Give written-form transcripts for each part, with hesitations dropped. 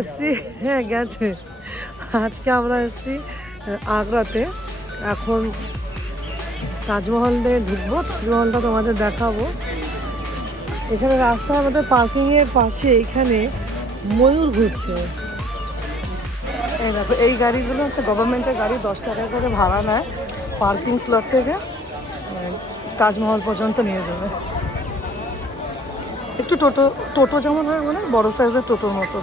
এসেছি, হ্যাঁ গেছে। আজকে আমরা এসেছি আগ্রাতে। এখন তাজমহলে ঢুকবো, তাজমহলটা তোমাদের দেখাবো। এখানে রাস্তা আমাদের পার্কিংয়ের পাশে এখানে ময়ূর ঘুরছে। এই দেখো, এই গাড়িগুলো হচ্ছে গভর্নমেন্টের গাড়ি, 10 টাকা করে ভাড়া নেয় পার্কিং স্লট থেকে তাজমহল পর্যন্ত নিয়ে যাবে। একটু টোটো টোটো যেমন হয়, মানে বড় সাইজের টোটোর মতো।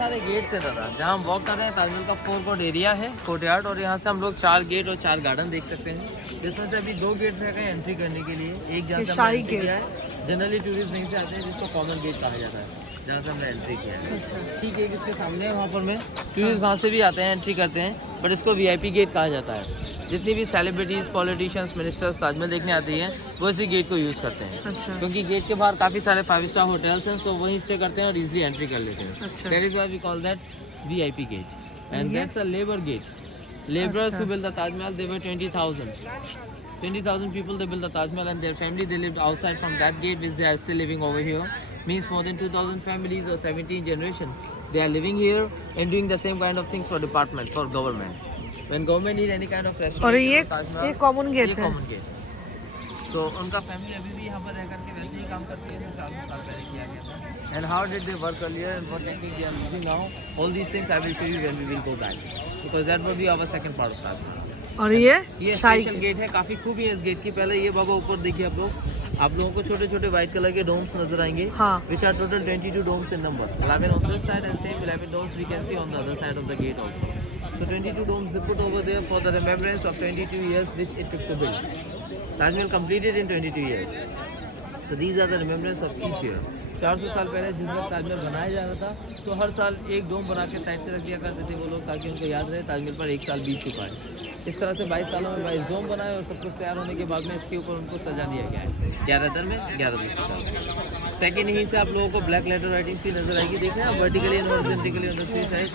सारे गेट्स है दादा, जहाँ हम वॉक कर रहे हैं ताजमहल का 4 कोर्ट एरिया है, कोर्टयार्ड, और यहाँ से हम लोग 4 गेट और 4 गार्डन देख सकते हैं, जिसमें से अभी 2 गेट्स है एंट्री करने के लिए। एक जहाँ से हमने एंट्री किया है, जनरली टूरिस्ट नहीं से आते हैं, जिसको कॉमन गेट कहा जाता है, जहाँ से हमने एंट्री किया है। ठीक है, इसके सामने है, वहाँ पर में टूरिस्ट वहाँ से भी आते हैं, एंट्री करते हैं, बट इसको VIP गेट कहा जाता है। जितनी भी सेलिब्रिटीज़, पॉलिटिशियंस, मिनिस्टर्स ताजमहल देखने आती हैं, वो इसी गेट को यूज़ करते हैं। अच्छा। क्योंकि गेट के बाहर काफ़ी सारे 5 स्टार होटल्स हैं, सो वहीं स्टे करते हैं और इजीली एंट्री कर लेते हैं। अच्छा। That is why we call that VIP gate, and that's a labor gate. Laborers who built the Taj Mahal, they were 20,000 people. They built the Taj Mahal, and their family, they lived outside from that gate, which they are still living over here. Means more than 2,000 families or 17 generations, they are living here and doing the same kind of things for department, for government. When government need any kind of restoration, और ये common gate है। Common gate. तो उनका family अभी भी यहाँ पर रह करके वैसे ही काम करती है जैसे 400 साल पहले किया गया था। And how did they work earlier and what technique they are using now? All these things I will show you when we will go back, because that will be our second part of Taj Mahal. और ये special gate है, काफी खूबी है इस gate की। पहले ये बाबा ऊपर देखिए आप लोगों को छोटे छोटे व्हाइट कलर के डोम्स नजर आएंगे, which are total 22 domes in number. 11 on this side and same 11 domes we can see on the other side of the gate also. So 22 domes they put over there for the remembrance of 22 years which it took to build. Taj Mahal completed in 22 years. So these are the remembrance of each year. 400 साल पहले जिस वक्त ताजमहल बनाया जा रहा था, तो हर साल एक डोम बना के साइड से रख दिया करते थे वो लोग, ताकि उनको याद रहे ताजमहल पर 1 साल बीत चुका है। इस तरह से 22 सालों में 22 डोम बनाए और सब कुछ तैयार होने के बाद में इसके ऊपर उनको सजा दिया गया है। 11 दर में 11 दूसरे साल। सेकेंड, यहीं से आप लोगों को ब्लैक लेटर राइटिंग्स भी नजर आएगी। देख रहे हैं आप, vertically and horizontally on the 3 side.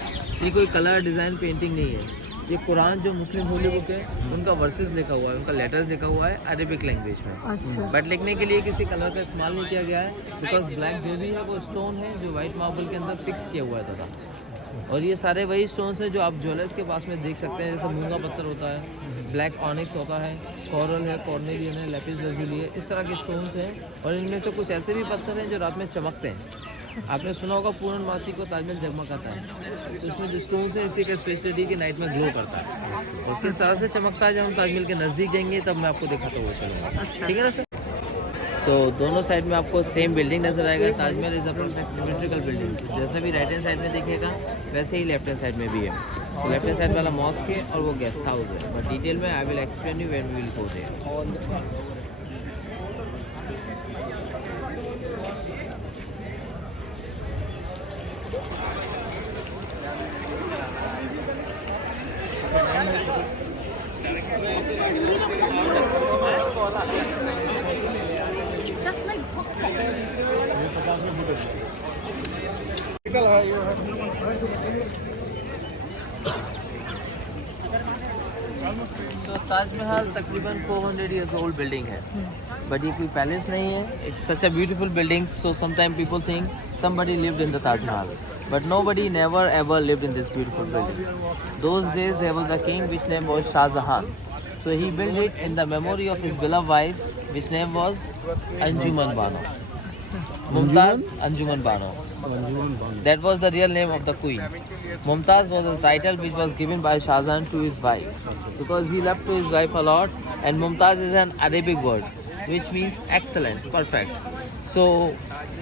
ये कोई कलर डिज़ाइन पेंटिंग नहीं है, ये कुरान जो मुस्लिम होली बुक है उनका वर्सेस लिखा हुआ है, उनका लेटर्स लिखा हुआ है अरेबिक लैंग्वेज में। अच्छा। बट लिखने के लिए किसी कलर का इस्तेमाल नहीं किया गया है, बिकॉज ब्लैक जो भी है वो स्टोन है जो वाइट मार्बल के अंदर फिक्स किया हुआ है दादा। और ये सारे वही स्टोन्स हैं जो आप ज्वेलर्स के पास में देख सकते हैं, जैसे मूंगा पत्थर होता है, ब्लैक ऑनिक्स होता है, कोरल है, कॉर्नेलियन है, लेपिस लजुली है, इस तरह के स्टोन्स हैं। और इनमें से कुछ ऐसे भी पत्थर हैं जो रात में चमकते हैं। आपने सुना होगा पूर्णमासी को ताजमहल जगमगाता है, तो इसमें जो स्टोन्स है इसी का स्पेशलिटी कि नाइट में ग्लो करता है। और किस तरह से चमकता है, जब हम ताजमहल के नज़दीक जाएंगे तब मैं आपको दिखाता हुआ चलूँगा। ठीक है ना सर? सो दोनों साइड में आपको सेम बिल्डिंग नजर आएगा। Taj Mahal is a perfect symmetrical building, जैसे भी राइट हैंड साइड में देखिएगा वैसे ही लेफ्ट हैंड साइड में भी है। तो लेफ्ट हैंड साइड वाला मॉस्क है और वो गेस्ट हाउस है, बट डिटेल में I will explain you when we will go there. तो ताजमहल तकरीबन 400 years old बिल्डिंग है, बट ये कोई पैलेस नहीं है। It's such a beautiful building, so sometime people think somebody lived in the Taj Mahal, but nobody never ever lived in this beautiful building. Those days there was a king which name was Shah Jahan, so he built it in the memory of his beloved wife which name was Anjuman Bano. Mumtaz Anjuman Bano. That was the real name of the queen. Mumtaz was a title which was given by Shah Jahan to his wife because he loved to his wife a lot, and Mumtaz is an Arabic word which means excellent, perfect. So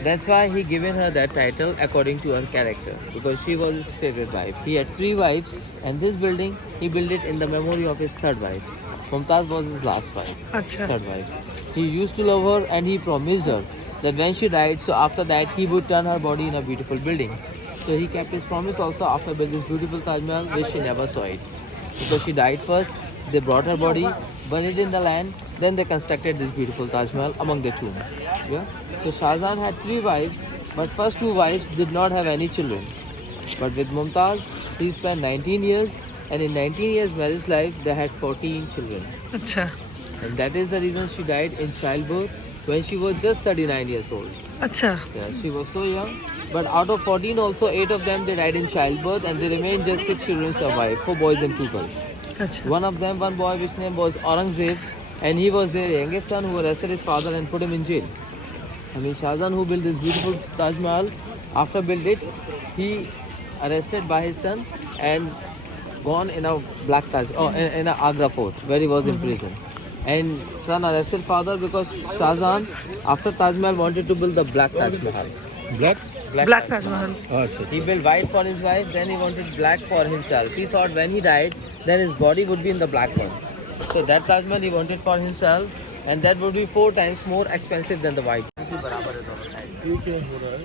that's why he given her that title according to her character, because she was his favorite wife. He had 3 wives, and this building he built it in the memory of his 3rd wife. Mumtaz was his last wife, अच्छा। 3rd wife. He used to love her, and he promised her that when she died, so after that he would turn her body in a beautiful building. So he kept his promise also after building this beautiful Taj Mahal, which she never saw it, because she died first. They brought her body, burned it in the land, then they constructed this beautiful Taj Mahal among the tomb. Yeah. So Shah Jahan had 3 wives, but first 2 wives did not have any children. But with Mumtaz, he spent 19 years, and in 19 years marriage life, they had 14 children. अच्छा। And that is the reason she died in childbirth, when she was just 39 years old. अच्छा. Yeah, she was so young. But out of 14, also 8 of them they died in childbirth, and they remained just 6 children survived, 4 boys and 2 girls. अच्छा. One of them, one boy, which name was Aurangzeb, and he was their youngest son who arrested his father and put him in jail. I mean, Shah Jahan, who built this beautiful Taj Mahal, after built it, he arrested by his son and gone in a black Taj, in a Agra fort where he was in prison. And son arrested father because Shah Jahan, after Taj Mahal, wanted to build the black Taj Mahal. Black Taj Mahal. He built white for his wife, then he wanted black for himself. He thought when he died, then his body would be in the black one. So that Taj Mahal he wanted for himself, and that would be 4 times more expensive than the white. बराबर है दोनों side. ये क्या हो रहा है?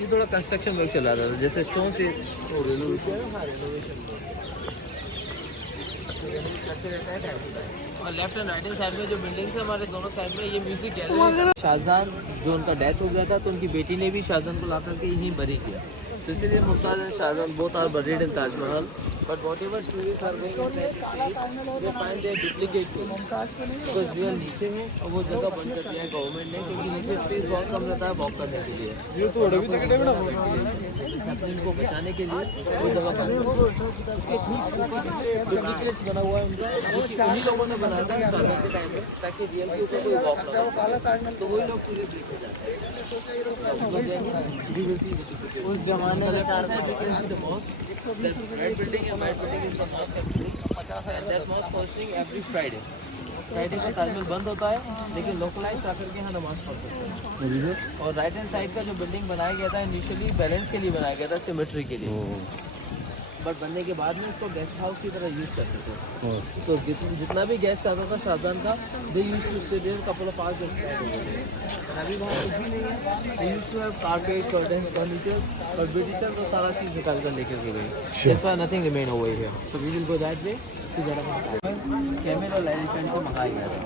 ये थोड़ा कंस्ट्रक्शन वर्क चला रहा है, जैसे स्टोन से रेनोवेशन करते रहता है टाइम. और left and right hand side में जो बिल्डिंग है हमारे दोनों साइड में, ये म्यूजिक गैलरी. शाहजहान जो उनका डेथ हो गया था, तो उनकी बेटी ने भी शाहजहान को ला करके यहीं बरी किया. तो इसलिए Mumtaz and Shah Jahan both are buried in Taj Mahal. But whatever tourists are going inside the city, they find their duplicate tombs. Because real नीचे है और वो जगह बंद कर दिया है गवर्नमेंट ने, क्योंकि नीचे स्पेस बहुत कम रहता है वॉक करने के लिए. ये तो इनको बचाने के लिए वो जगह बंद उसके ठीक ऊपर डुप्लीकेट्स बना हुआ है उनका, उन्हीं लोगों ने बनाया था शाहजहां के टाइम में, ताकि रियल के ऊपर कोई वॉक ना करे. तो वही लोग टूरिस्ट देखे जाते हैं. उस जमाने में red building and white building is the mosque actually, and that mosque hosting every Friday. Friday को ताजमहल बंद होता है, लेकिन लोकलाइज आकर के यहाँ नमाज पढ़ सकते हैं. और राइट हैंड साइड का जो बिल्डिंग बनाया गया था इनिशियली बैलेंस के लिए बनाया गया था, सिमेट्री के लिए. बट बनने के बाद में इसको गेस्ट हाउस की तरह यूज़ करते थे. तो जितना भी गेस्ट आता था शाहजहां का, they used to stay there couple of hours just. अभी वहाँ कुछ भी नहीं है. They used to have carpet, curtains, furnitures, और ब्रिटिशर्स तो सारा चीज़ निकाल कर लेकर के गए. That's why nothing remain over here. So we will go that way to get a camel और एलिफेंट से मंगाया गया था.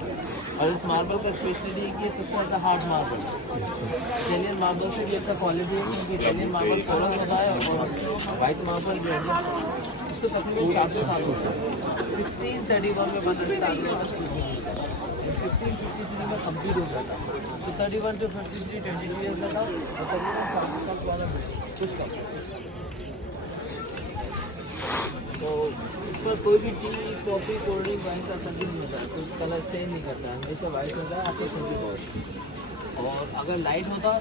और इस मार्बल का स्पेशलिटी है कि ये सबसे ज़्यादा हार्ड मार्बल है. इटालियन मार्बल से भी अच्छा क्वालिटी है, क्योंकि इटालियन मार्बल फॉरस होता है, और वाइट मार्बल जो है इसको तकरीबन 400 साल हो गया. 1631 में बनना स्टार्ट हुआ था, 1553 में कम्प्लीट हो गया था. तो 31 to 53 22 ईयर्स का था, और तकरीबन 700 साल पुराना कुछ कम. तो इस पर कोई भी T, coffee, cold drink, wine का असर नहीं होता है. कोई कलर स्टेन नहीं करता है, हमेशा वाइट होता है आपके संगी. और अगर लाइट होता,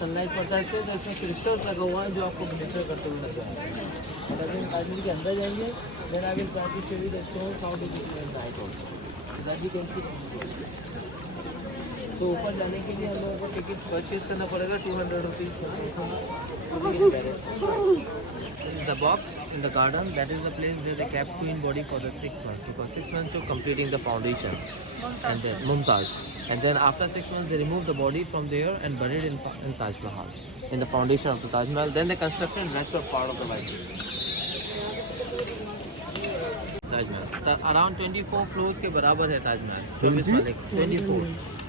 सनलाइट पड़ता है इसको, तो इसमें क्रिस्टल्स लगा हुआ है जो आपको ग्लिटर करते हुए नजर आएंगे. और अगर हम ताजमहल के अंदर जाएंगे, then I will try to show you the stones how to different light also, that we can see. तो ऊपर जाने के लिए हम लोगों को टिकट परचेज करना पड़ेगा 200 rupees. The box in the garden, that is the place where they kept queen body for the 6 months, because 6 months took completing the foundation, and then Mumtaz, and then after 6 months they removed the body from there and buried in Taj Mahal, in the foundation of the Taj Mahal. Then they constructed rest of part of the White Taj Mahal. Around 24 floors के बराबर है ताज महल. 24 माले 24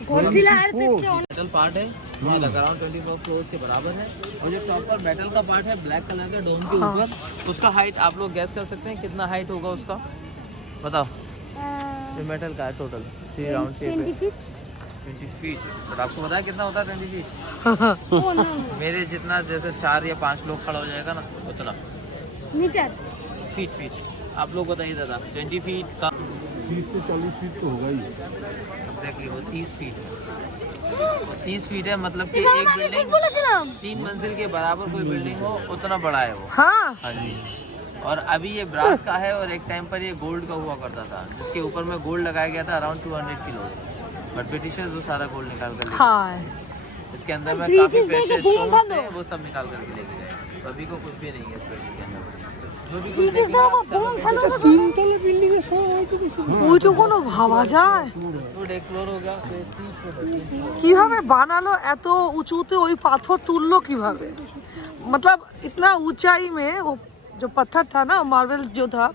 metal part है, around 24 floors के बराबर है. और जो top पर मेटल का पार्ट है ब्लैक कलर के डोम के ऊपर, उसका हाइट आप लोग गैस कर सकते हैं कितना हाइट होगा उसका, बताओ. जो मेटल का है टोटल 3 राउंड शेप है, 20 फीट. बट आपको पता है कितना होता है 20 फीट? मेरे जितना, जैसे 4 या 5 लोग खड़ा हो जाएगा ना, उतना मीटर. फीट आप लोग बताइए दादा. 20 फीट का 30 से 40 फीट तो होगा ही. एग्जैक्टली वो 30 फीट. 30 फीट है, मतलब कि एक बिल्डिंग 3 मंजिल के बराबर कोई बिल्डिंग हो, उतना बड़ा है वो. हाँ जी. और अभी ये ब्रास का है, और एक टाइम पर ये गोल्ड का हुआ करता था, जिसके ऊपर में गोल्ड लगाया गया था अराउंड 200 किलो. बट ब्रिटिशर्स वो सारा गोल्ड निकाल कर लेके, इसके अंदर में काफी प्रेशियस स्टोन्स थे, वो सब निकाल करके लेके गए. तो अभी को कुछ भी नहीं है इस बिल्डिंग के अंदर. ওইটুকুনো ভাবা যায় কিভাবে বানালো, এত উঁচুতে ওই পাথর তুললো কিভাবে? मतलब इतना ऊंचाई में वो जो पत्थर था ना, मार्बल जो था,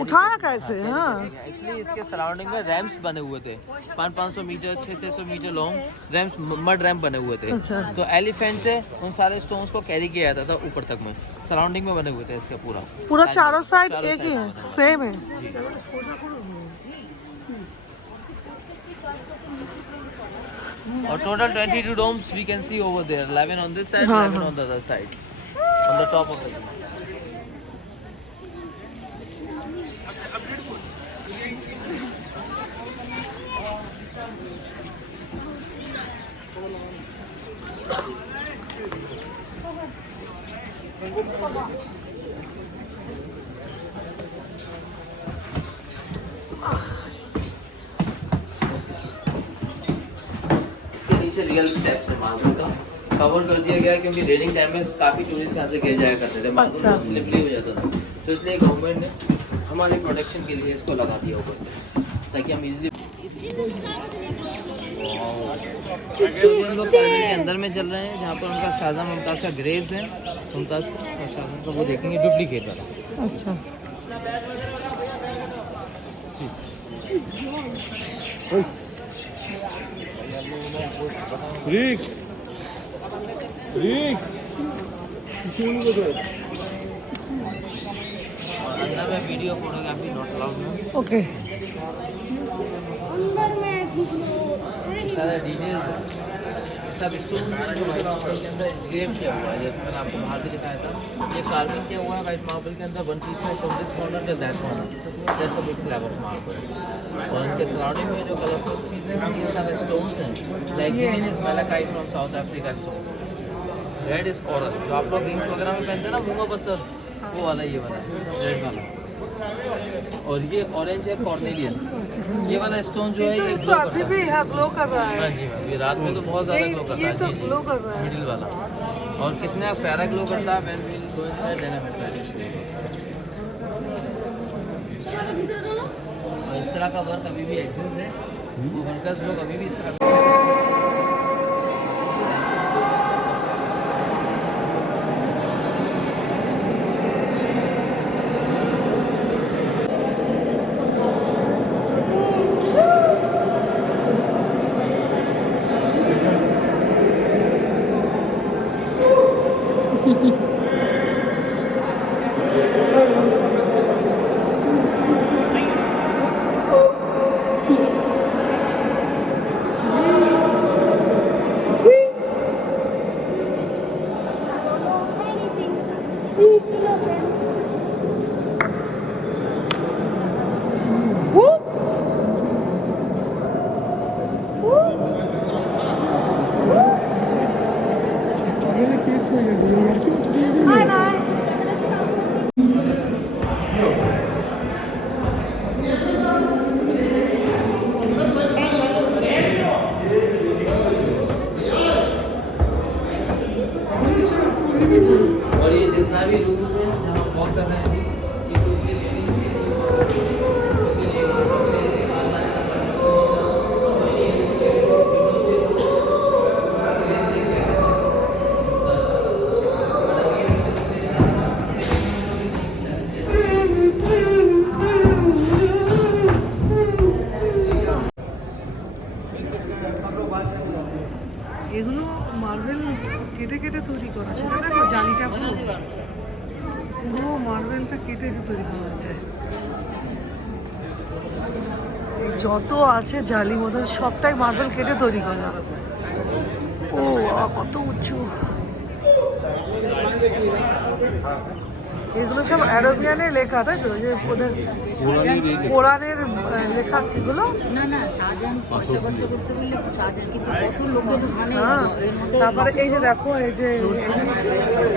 उठाया कैसे? हाँ, एक्चुअली इसके सराउंडिंग में रैम्प्स बने हुए थे, 500 meter 600 meter long ramps, mud ramp बने हुए थे. अच्छा. तो एलिफेंट से उन सारे स्टोन्स को कैरी किया जाता था ऊपर तक में. सराउंडिंग में बने हुए थे इसके पूरा चारों साइड एक ही है, सेम है. और total 22 domes we can see over there. 11 on this side, 11 on the other side. On the top of the dome. Real steps है मार्बल का कवर कर दिया गया है क्योंकि रेनिंग टाइम में काफी टूरिस्ट यहाँ से गिर जाया करते थे मार्बल बहुत स्लिपरी हो जाता था तो इसलिए गवर्नमेंट ने हमारे प्रोटेक्शन के लिए इसको लगा दिया ऊपर से ताकि हम इजीली हम लोग ताजमहल के अंदर में चल रहे हैं जहाँ पर उनका शाहजहां मुमताज़ का ग्रेव्स है मुमताज़ और शाहजहां का वो देखेंगे डुप्लीकेट वाला अच्छा रिक रिक और अंदर में वीडियो फोटोग्राफी नॉट अलाउड है ओके सारा डिटेल्स है सब स्टोन जो वाइट मार्बल के अंदर इंग्रेव किया हुआ है जैसे मैंने आपको बाहर भी दिखाया था ये कार्विंग किया हुआ है वाइट मार्बल के अंदर वन पीस में from this corner till that corner that's a big slab of marble और इनके सराउंडिंग में जो कलरफुल चीज़ें हैं ये सारे स्टोन्स हैं like green is malachite from south Africa stone red is coral जो आप लोग रिंग्स वगैरह में पहनते हैं ना मूंगा पत्थर वो वाला ये वाला है रेड वाला और ये ऑरेंज है कॉर्नेलियन ये वाला स्टोन जो है ये तो अभी भी ग्लो कर रहा है हाँ जी मैम ये रात में तो बहुत ज़्यादा ग्लो करता है तो जी जी ग्लो कर रहा है मिडिल वाला और कितना प्यारा ग्लो करता है when we will go inside then I will और इस तरह का वर्क अभी भी एग्जिस्ट है वो वर्कर्स लोग अभी भी इस तरह और ये जितना भी रूम्स है जहाँ हम वॉक कर रहे हैं ये पूरी लेडीज के लिए क्योंकि लेडीज को ऐसे आ जाने का এগুলো মার্বেল কেটে কেটে তৈরি করা সেটা দেখো জালিটা পুরো মার্বেলটা কেটে তৈরি করা হয়েছে যত আছে জালি মতো সবটাই মার্বেল কেটে তৈরি করা ও কত উঁচু এগুলো সব অ্যারাবিয়ানে লেখা তাই তো যে ওদের কোরআনের লেখা কিগুলো না না শাহজাহান পয়সা খরচা করছে বললে শাহজাহান কিন্তু কত লোকের মানে এর মধ্যে তারপরে এই যে দেখো এই যে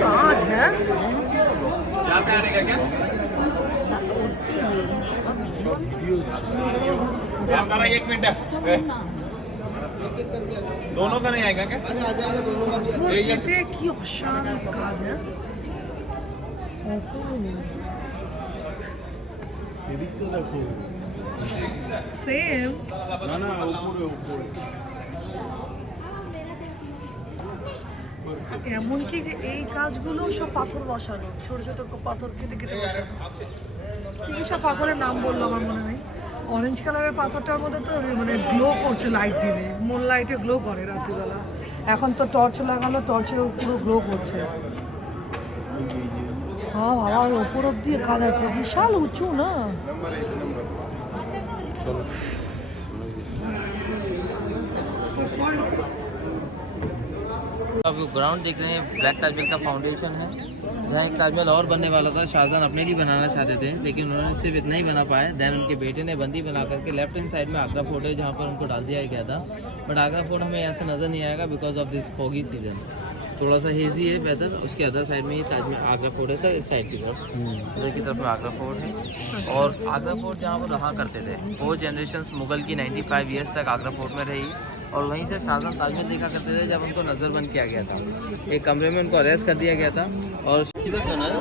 কাঁচ হ্যাঁ एक मिनट दोनों का नहीं आएगा क्या এতে কি অসাধারণ কাজ হ্যাঁ এদিকটা দেখো সেম না না উপরে উপরে এমনকি যে এই কাজগুলো সব পাথর বসানো ছোট ছোট পাথর কেটে কেটে বসানো কি সব পাথরের নাম বললো আমার মনে নেই অরেঞ্জ কালারের পাথরটার মধ্যে তো মানে গ্লো করছে লাইট দিলে মুন লাইটে গ্লো করে রাত্রিবেলা এখন তো টর্চ লাগানো টর্চের পুরো গ্লো করছে হ্যাঁ বাবা ওই ওপর অব্দি কাজ আছে বিশাল উঁচু না अब ग्राउंड देख रहे हैं, ब्लैक ताजमहल का फाउंडेशन है, जहाँ एक ताजमहल और बनने वाला था। शाहजहां अपने लिए बनाना चाहते थे, लेकिन उन्होंने सिर्फ इतना ही बना पाए। देन उनके बेटे ने बंदी बना करके लेफ्ट हैंड साइड में आगरा फोर्ट है, जहाँ पर उनको डाल दिया गया था। बट आगरा फोर्ट हमें यहाँ से नज़र नहीं आएगा because of this foggy season. थोड़ा सा हेजी है वेदर। उसके अदर साइड में ये ताजमहल आगरा फोर्ट है सर, इस साइड की तरफ, इधर की तरफ में आगरा फोर्ट है। और आगरा फोर्ट जहाँ वो रहा करते थे, 4 जनरेशन मुगल की 95 ईयर्स तक आगरा फोर्ट में रही। और वहीं से शाहजहां ताजमहल देखा करते थे जब उनको नज़रबंद किया गया था। एक कमरे में उनको अरेस्ट कर दिया गया था। और किधर जाना है?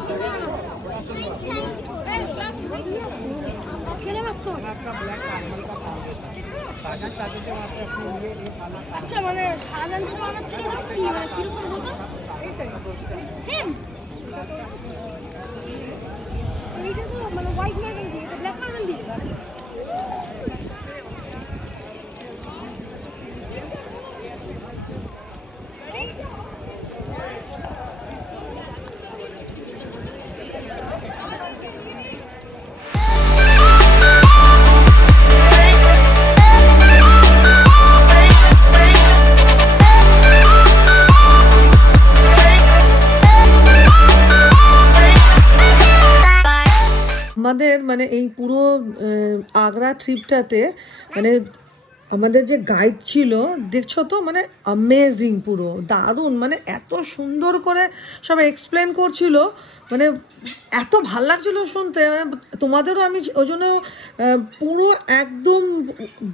अच्छा মানে শাহজাহান যেটা বানাচ্ছিল ওটা কি মানে কিরকম হতো সেম এইটা তো মানে হোয়াইট মার্বেল দিয়ে এটা ব্ল্যাক মার্বেল দিয়ে আমাদের মানে এই পুরো আগ্রা ট্রিপটাতে মানে আমাদের যে গাইড ছিল দেখছো তো, মানে অ্যামেজিং, পুরো দারুণ, মানে এত সুন্দর করে সব এক্সপ্লেন করছিল, মানে এত ভাল লাগছিল শুনতে। মানে তোমাদেরও আমি ওই জন্য পুরো একদম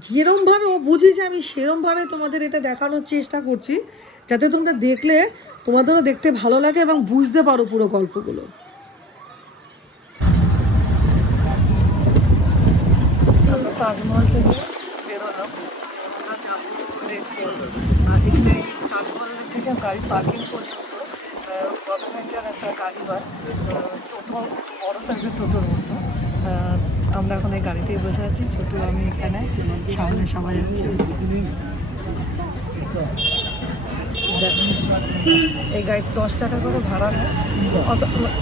যেরমভাবে ও বুঝিয়েছে আমি সেরমভাবে তোমাদের এটা দেখানোর চেষ্টা করছি, যাতে তোমরা দেখলে তোমাদেরও দেখতে ভালো লাগে এবং বুঝতে পারো পুরো গল্পগুলো। তাজমহল থেকে বেরোলাম, আমরা যাবো রেড ফোর্ট। আর এখানে তাজমহল থেকে গাড়ি পার্কিং পর্যন্ত গভর্নমেন্টের একটা গাড়ি হয়, টোটো, বড়ো সাইজের টোটোর মতো। আমরা এখন এই গাড়িতেই বসে আছি, ছোটো আমি এখানে, সামনে সবাই যাচ্ছি। এই গাড়ি 10 টাকা করে ভাড়া নেয়,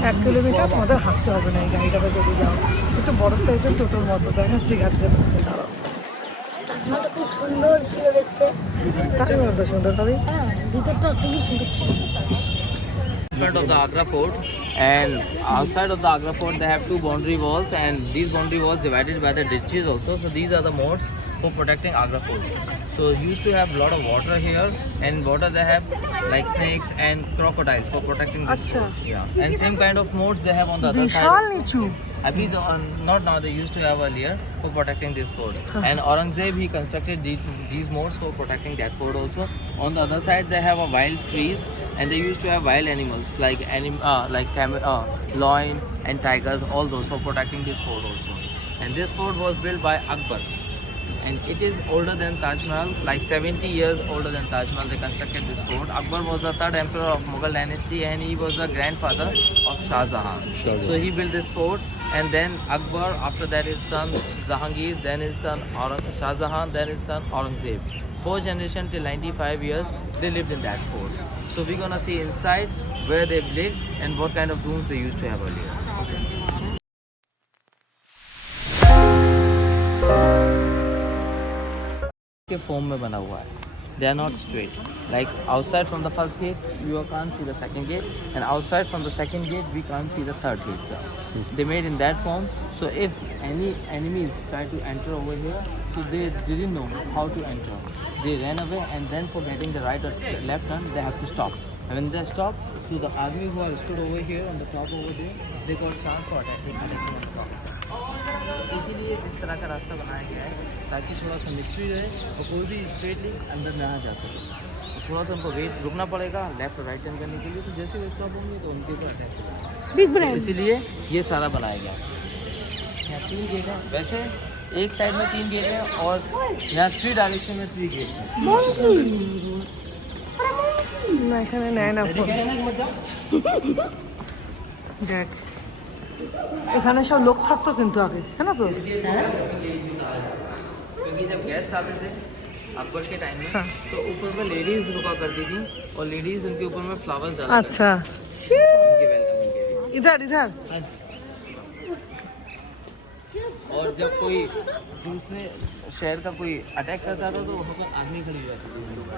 1 কিলোমিটার আমাদের হাঁটতে হবে না এই গাড়িটাতে যদি যাও। একটু বড়ো সাইজের টোটোর মতো দেখাচ্ছি গাড়িটা, দাঁড়াও। তাজমহলটা খুব সুন্দর ছিল দেখতে। তাজমহলটা সুন্দর হবে, হ্যাঁ ভিতরটা খুবই সুন্দর ছিল। Front of the Agra fort, and outside of the Agra fort they have 2 boundary walls, and these boundary walls divided by the ditches also. So these are the moats for protecting Agra fort. So used to have a lot of water here, and water they have like snakes and crocodiles for protecting this Acha. fort. Yeah, and same kind of moats they have on the other বিশাল side. নিচু। Abhi not now, they used to have earlier for protecting this fort. And Aurangzeb he constructed these moats for protecting that fort also. On the other side they have a wild trees, and they used to have wild animals like lion and tigers, all those for protecting this fort also. And this fort was built by Akbar, and it is older than Taj Mahal, like 70 years older than Taj Mahal. They constructed this fort. Akbar was the 3rd emperor of Mughal dynasty, and he was the grandfather of Shah Jahan. So he built this fort, and then Akbar, after that his son Jahangir, then his son Shah Jahan, then his son Aurangzeb. 4 generations till 95 years they lived in that fort. So we're gonna see inside where they lived and what kind of rooms they used to have earlier. के form में बना हुआ है, they are not straight. Like outside from the first gate you can't see the second gate, and outside from the second gate we can't see the third gate, sir. They made in that form, so if any enemies try to enter over here, so they didn't know how to enter, they ran away, and then for getting the right or left turn they have to stop. And when they stop, so the army who are stood over here on the top over there, they got chance for attacking on the top. इसीलिए इस तरह का रास्ता बनाया गया है ताकि थोड़ा सा मिस्ट्री रहे और कोई भी स्ट्रेटली अंदर ना जा सके। थोड़ा सा उनको वेट रुकना पड़ेगा लेफ्ट और राइट टर्न करने के लिए, तो जैसे वो स्टॉप होंगे तो उनके ऊपर अटैक होगा। बिग ब्रेन इसीलिए ये सारा बनाया गया है। यहाँ 3 गेट है, वैसे एक साइड में 3 गेट है और यहाँ 3 डायरेक्शन में 3 गेट है। না এখানে নেয় না ফোন। দেখ এখানে সব লোক থাকতো কিন্তু আগে, হ্যাঁ না তো? क्योंकि जब गेस्ट आते थे अकबर के टाइम में, हाँ। तो ऊपर में लेडीज रुका करती थी और लेडीज उनके ऊपर में फ्लावर्स डाला अच्छा करती थी उनके वेलकमिंग के लिए। इधर इधर और जब कोई दूसरे शहर का कोई अटैक करता था तो वहाँ पर आर्मी खड़ी हो जाती थी हिंदू का।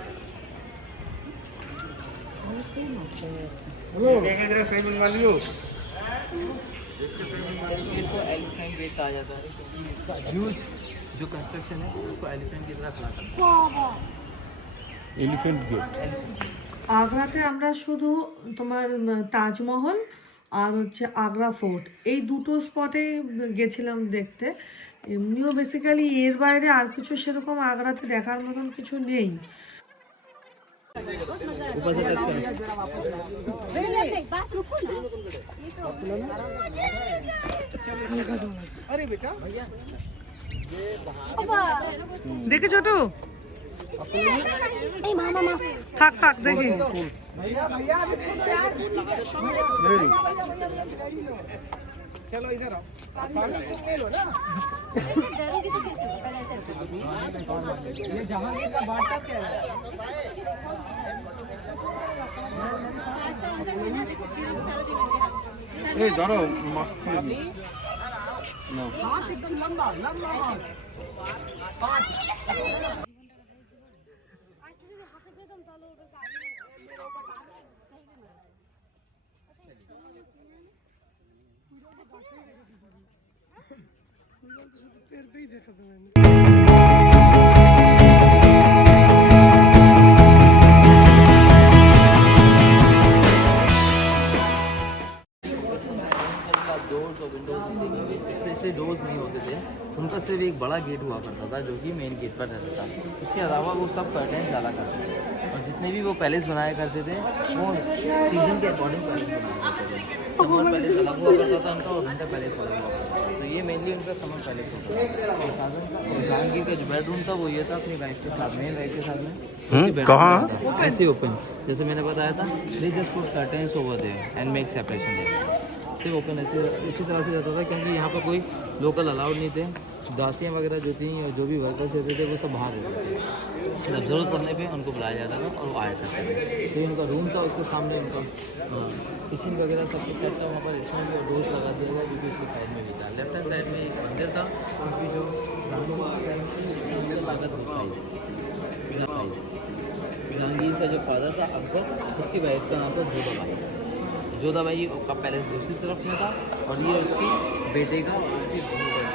इस गेट को एलिफेंट गेट कहा जाता है। ह्यूज जो कंस्ट्रक्शन है उसको एलिफेंट की तरह खड़ा करता है। Elephant gate. আগ্রাতে আমরা শুধু তোমার তাজমহল আর হচ্ছে আগ্রা ফোর্ট এই দুটো স্পটে গেছিলাম দেখতে। এমনিও বেসিক্যালি এর বাইরে আর কিছু সেরকম আগ্রাতে দেখার মতন কিছু নেই। ऊपर से टच करो। দেখে ছোট এই মামা মাছ থাক থাক দেখি। এই ধরো মাছ খুলে দিই। না আর যদি হাতে পেতাম তাহলে ওদেরকে আগে डोर्स और विंडोज नहीं देखेंगे, इसमें से डोर्स नहीं होते थे, उनका सिर्फ एक बड़ा गेट हुआ करता था जो कि मेन गेट पर रहता था। इसके अलावा वो सब कर्टेंस डाला करते थे और जितने भी वो पैलेस बनाया करते थे वो सीजन के अकॉर्डिंग पैलेस बनाया करते थे। समर पैलेस अलग हुआ करता था उनका और विंटर पैलेस अलग हुआ करता था। तो ये मेनली उनका समर पैलेस होता था। और जहांगीर का जो बेडरूम था वो ये था अपनी वाइफ के साथ में, वाइफ के साथ में कहाँ ऐसे ओपन, जैसे मैंने बताया था, they just put curtains over there and make separation there. सिर्फ ओपन ऐसे उसी तरह से जाता था क्योंकि यहाँ पर कोई लोकल अलाउड नहीं थे। दासियाँ वगैरह जो थी और जो भी वर्कर्स रहते थे वो सब बाहर रहते थे। जब ज़रूरत पड़ने पे उनको बुलाया जाता था और वो आया करते थे। तो उनका रूम था, उसके सामने उनका किचन वगैरह सब कुछ सेट था वहाँ पर। इसमें भी डोर्स लगा दिया गया जो कि इसकी साइड में भी था। लेफ्ट हैंड साइड में एक मंदिर था क्योंकि जो जहांगीर का जो फादर था अकबर, उसकी वाइफ का नाम था जोधाबाई। जोधाबाई का पैलेस दूसरी तरफ में था और ये उसकी बेटे का उसकी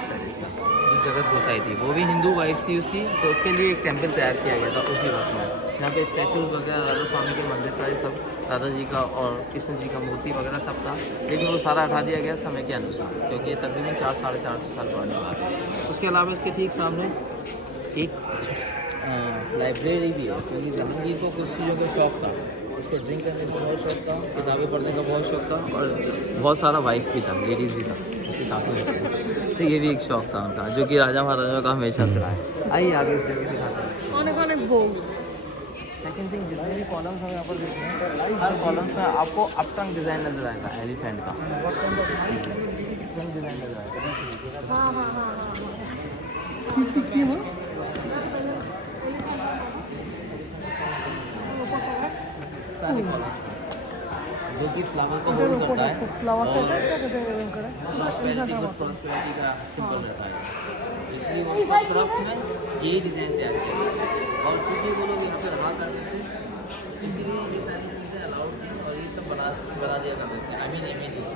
पैलेस था जो जगत गोसाई थी, वो भी हिंदू वाइफ थी उसकी। तो उसके लिए एक टेम्पल तैयार किया गया था उसी वक्त में। यहाँ पे स्टैचूज वगैरह राधा स्वामी के मंदिर था, ये सब दादाजी का और कृष्ण जी का मूर्ति वगैरह सब था। लेकिन वो सारा हटा दिया गया समय के अनुसार क्योंकि ये तकरीबन 400-450 साल पुरानी बात है। उसके अलावा इसके ठीक सामने एक लाइब्रेरी भी है क्योंकि जहांगीर को कुछ चीज़ों का शौक़ था। उसको ड्रिंक करने का बहुत शौक़ था, किताबें पढ़ने का बहुत शौक़ था और बहुत सारा वाइफ भी था, लेडीज़ भी था उसके साथ में। तो ये भी एक शौक़ था उनका जो कि राजा महाराजा का हमेशा से रहा है। आइए आगे इस जगह दिखाते हैं। অনেক অনেক বউ। सेकेंड थिंग, जितने भी कॉलम्स हम यहाँ पर देखते हैं हर कॉलम्स में आपको अपटंग डिज़ाइन नजर आएगा एलिफेंट का। अपटंग डिज़ाइन नजर आएगा। हाँ हाँ हाँ हाँ सारे कॉलम जो कि फ्लावर को होल्ड करता है और प्रॉस्पेरिटी का सिंबल रहता है, इसलिए वो सब तरफ में यही डिज़ाइन तैयार किया गया। और चूँकि वो लोग यहाँ पे रहा करते थे इसीलिए ये सारी चीज़ें अलाउड थी और ये सब बना दिया करते थे। आई मीन इमेजेस,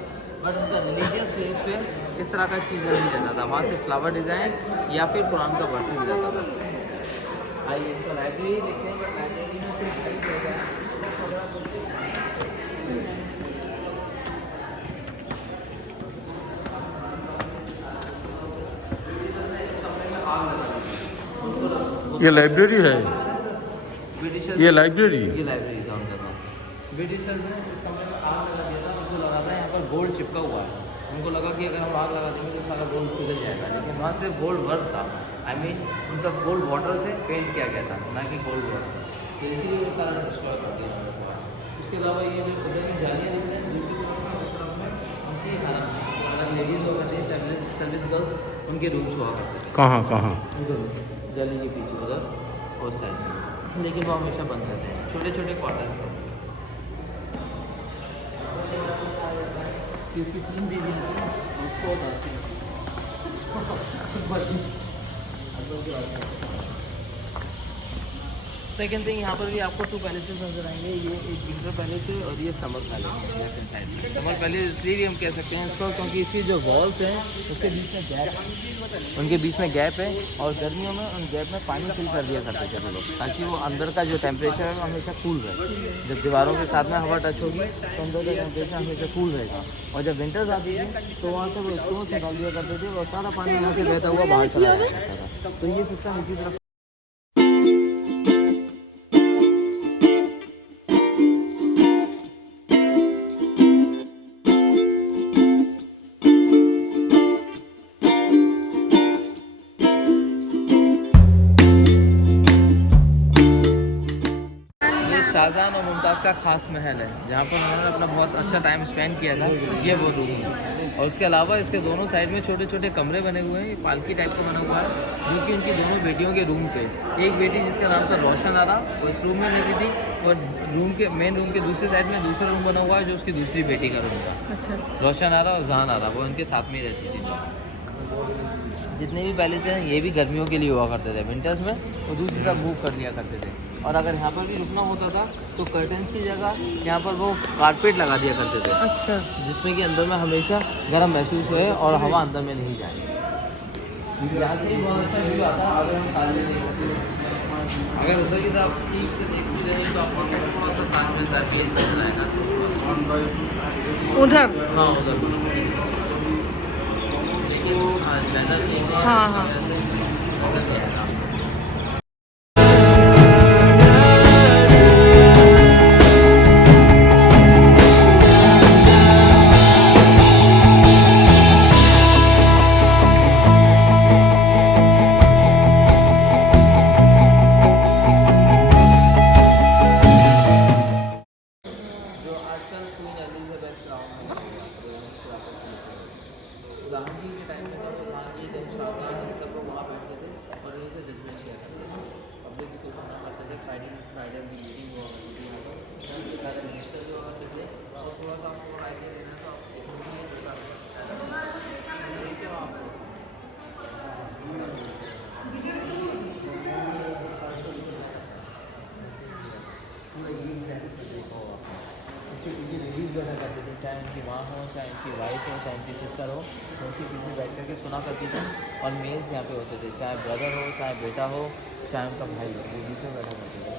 बट उनका रिलीजियस प्लेस पे इस तरह का चीज़ नहीं रहता था। वहाँ से फ्लावर डिज़ाइन या फिर कुरान का वर्सेस रहता था। आइए तो लाइब्रेरी देखते हैं, लाइब्रेरी में सिर्फ यही होता है। ये लाइब्रेरी है, ब्रिटिशर्स ये लाइब्रेरी ये लाइब्रेरी काम कर रहा है। ब्रिटिशर्स ने इस कमरे में आग लगा दिया था, उनको लगा था यहाँ पर गोल्ड चिपका हुआ है। उनको लगा कि अगर हम आग लगा देंगे तो सारा गोल्ड पिघल जाएगा, लेकिन वहाँ सिर्फ गोल्ड वर्क था। आई मीन उनका गोल्ड वाटर से पेंट किया गया था, ना कि गोल्ड वर्क। तो इसीलिए वो सारा डिस्ट्रॉय कर दिया। उसके अलावा ये जो उधर की जालियाँ दिख रही हैं दूसरी तरफ में उनकी अलग लेडीज़ हुआ करती है, सर्विस गर्ल्स, उनके रूम्स हुआ करते थे कहाँ कहाँ उधर जाली के पीछे उधर उस साइड, लेकिन वो हमेशा बंद रहते हैं छोटे छोटे क्वार्टर्स में। इसकी 3 बीवियाँ थी और 100 दासी। सेकेंड थिंग यहाँ पर भी आपको 2 पैलेसेस नजर आएंगे, ये एक विंटर पैलेस है और ये समर पैलेस है। साइड में समर पैलेस इसलिए भी हम कह सकते हैं इसको क्योंकि इसकी जो वॉल्स हैं उसके बीच में गैप, उनके बीच में गैप है और गर्मियों में उन गैप में पानी फिल कर दिया करते थे वो लोग, ताकि वो अंदर का जो टेम्परेचर है वो हमेशा कूल रहे। जब दीवारों के साथ में हवा टच होगी तो अंदर का टेम्परेचर हमेशा कूल रहेगा, और जब विंटर्स आती थी तो वहाँ से वो स्टोन्स निकाल दिया करते थे और सारा पानी वहाँ से बहता हुआ बाहर चला जाता था। तो ये सिस्टम इसी तरह शाहजहान और मुमताज़ का खास महल है जहाँ पर उन्होंने अपना बहुत अच्छा टाइम स्पेंड किया था। ये वो रूम है और उसके अलावा इसके दोनों साइड में छोटे छोटे कमरे बने हुए हैं, ये पालकी टाइप का बना हुआ है जो कि उनकी दोनों बेटियों के रूम थे। एक बेटी जिसका नाम था रोशन आरा वो इस रूम में रहती थी और रूम के मेन रूम के दूसरे साइड में दूसरा रूम बना हुआ है जो उसकी दूसरी बेटी का रूम था। अच्छा, रोशन आरा और जहान आरा वो उनके साथ में ही रहती थी। जितने भी पैलेस हैं ये भी गर्मियों के लिए हुआ करते थे, विंटर्स में वो दूसरी तरफ मूव कर लिया करते थे। और अगर यहाँ पर भी रुकना होता था तो कर्टन्स की जगह यहाँ पर वो कारपेट लगा दिया करते थे। अच्छा, जिसमें कि अंदर में हमेशा गर्म महसूस होए और हवा अंदर में नहीं जाए। यहाँ से ही बहुत अच्छा व्यू आता है। अगर हम ताजमहल देखते अगर उधर की तरफ ठीक से देखते रहे तो आपको थोड़ा सा ताजमहल का फेस नजर आएगा उधर। हाँ उधर, लेकिन हाँ हाँ जहांगीर के टाइम में जब जहांगीर शाहजहां ये सब लोग वहाँ बैठते थे और यहीं से जजमेंट किया करते थे। पब्लिक इसको सुना करते थे। फ्राइडे की मीटिंग हुआ करती थी यहाँ पर, यहाँ के सारे मिनिस्टर हुआ करते थे। और थोड़ा सा आपको आइडिया देना है तो आप एक मीटिंग रिलीज बना करते थे, चाहे उनकी माँ हो, चाहे उनकी वाइफ हो, चाहे उनकी सिस्टर हो, तो उनके पीछे बैठ करके सुना करती थी। और मेल्स यहाँ पे होते थे, चाहे ब्रदर हो, चाहे बेटा हो, चाहे उनका भाई हो, वो बीच में बैठा करते थे।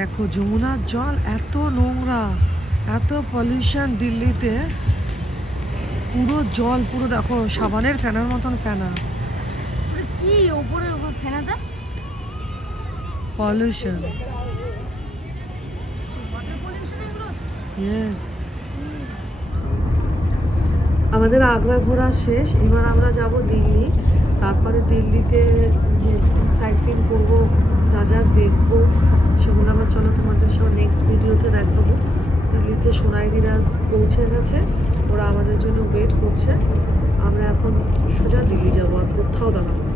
দেখো যমুনার জল এত নোংরা, এত পলিউশন দিল্লিতে, পুরো জল পুরো দেখো সাবানের ফেনার মতন ফেনা। কি উপরের উপর ফেনাটা পলিউশন। ইয়েস, আমাদের আগ্রা ঘোরা শেষ, এবার আমরা যাব দিল্লি। তারপরে দিল্লিতে যে সাইট সিন করবো, যা যা দেখবো সেগুলো আবার চলো তোমাদের সব নেক্সট ভিডিওতে দেখাবো। দিল্লিতে সোনাইদিরা পৌঁছে গেছে, ওরা আমাদের জন্য ওয়েট করছে। আমরা এখন সোজা দিল্লি যাবো, আর কোথাও দাঁড়াবো।